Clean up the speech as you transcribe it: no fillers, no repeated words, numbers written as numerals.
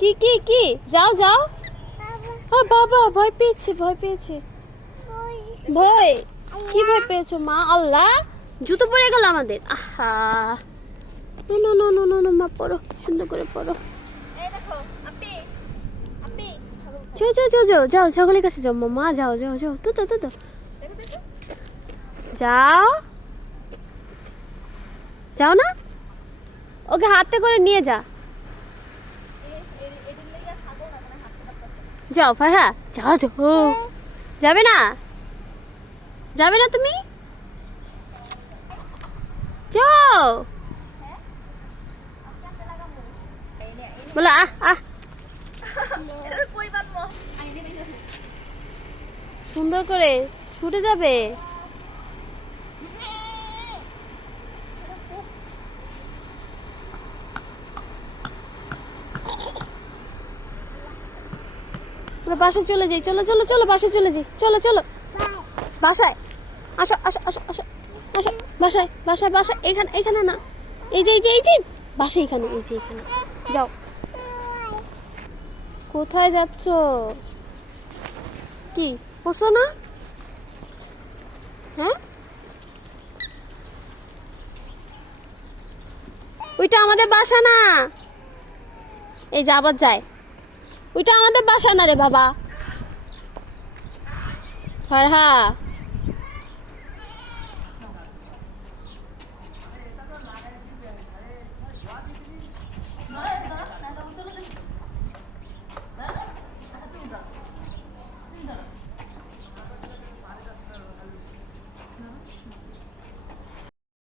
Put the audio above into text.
কি কি কি যাও যাও। বাবা ভয় পেয়েছে ভয় পেয়েছে। ভয় কি ভয় পেয়েছো মা? আল্লাহ জুতো পড়ে গেল আমাদের। আহা no no no no no no মা পড়ো সুন্দর করে পড়ো। যাও যাও যাও যাও যাও ছাগলের কাছে যাও মামা যাও যাও যাও তো তো তো তো যাও যাও না ওকে হাতে করে নিয়ে যা। যাও ফারহা যাও যাও। যাবে না যাবে না তুমি যাও বলে আহ আহ সুন্দর করে ছুটে যাবে। বাসায় চলে যাই চলো চলো চলো বাসায় চলে যাই চলো চলো বাসায় আসো আসো আসো আসো আসো বাসায় বাসায় বাসায় এখানে এখানে না এই যে এই যে এই যে বাসায় এখানে এই যে এখানে যাও। কোথায় যাচ্ছ? কি করছো না? হ্যাঁ ওইটা আমাদের বাসা না। এই যে আবার যায় ওইটা আমাদের বাসা না রে বাবা। ফারহা